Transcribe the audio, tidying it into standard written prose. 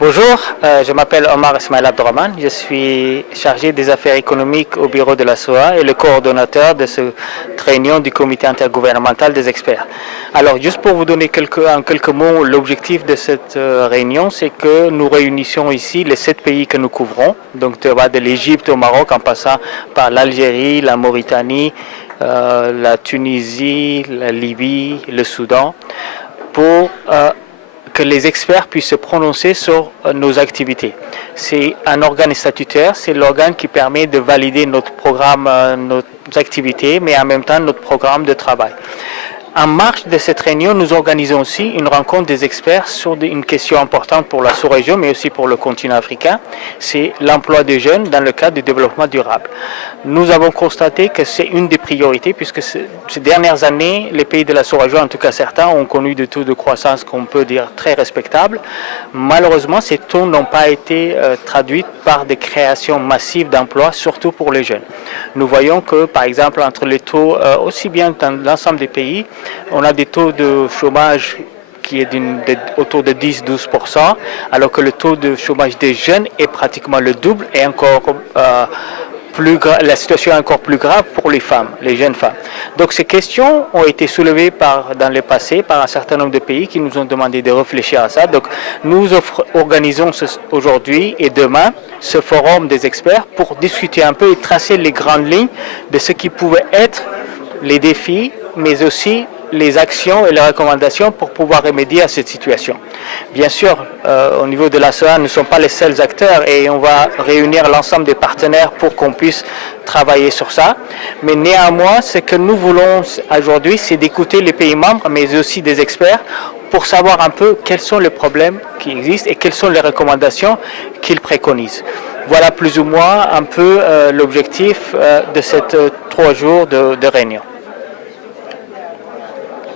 Bonjour, je m'appelle Omar Ismail Abdurrahman, je suis chargé des affaires économiques au bureau de la SOA et le coordonnateur de cette réunion du comité intergouvernemental des experts. Alors juste pour vous donner en quelques mots, l'objectif de cette réunion, c'est que nous réunissions ici les 7 pays que nous couvrons, donc de l'Égypte au Maroc en passant par l'Algérie, la Mauritanie, la Tunisie, la Libye, le Soudan, pour que les experts puissent se prononcer sur nos activités. C'est un organe statutaire, c'est l'organe qui permet de valider notre programme, nos activités, mais en même temps notre programme de travail. En marge de cette réunion, nous organisons aussi une rencontre des experts sur une question importante pour la sous-région, mais aussi pour le continent africain, c'est l'emploi des jeunes dans le cadre du développement durable. Nous avons constaté que c'est une des priorités, puisque ces dernières années, les pays de la sous-région, en tout cas certains, ont connu des taux de croissance qu'on peut dire très respectables. Malheureusement, ces taux n'ont pas été traduits par des créations massives d'emplois, surtout pour les jeunes. Nous voyons que, par exemple, entre les taux, aussi bien dans l'ensemble des pays, on a des taux de chômage qui est autour de 10-12%, alors que le taux de chômage des jeunes est pratiquement le double et encore la situation est encore plus grave pour les femmes, les jeunes femmes. Donc ces questions ont été soulevées dans le passé par un certain nombre de pays qui nous ont demandé de réfléchir à ça. Donc nous organisons aujourd'hui et demain ce forum des experts pour discuter un peu et tracer les grandes lignes de ce qui pouvait être les défis, mais aussi les actions et les recommandations pour pouvoir remédier à cette situation. Bien sûr, au niveau de la SOA, nous ne sommes pas les seuls acteurs et on va réunir l'ensemble des partenaires pour qu'on puisse travailler sur ça. Mais néanmoins, ce que nous voulons aujourd'hui, c'est d'écouter les pays membres, mais aussi des experts, pour savoir un peu quels sont les problèmes qui existent et quelles sont les recommandations qu'ils préconisent. Voilà plus ou moins un peu l'objectif de ces 3 jours de réunion.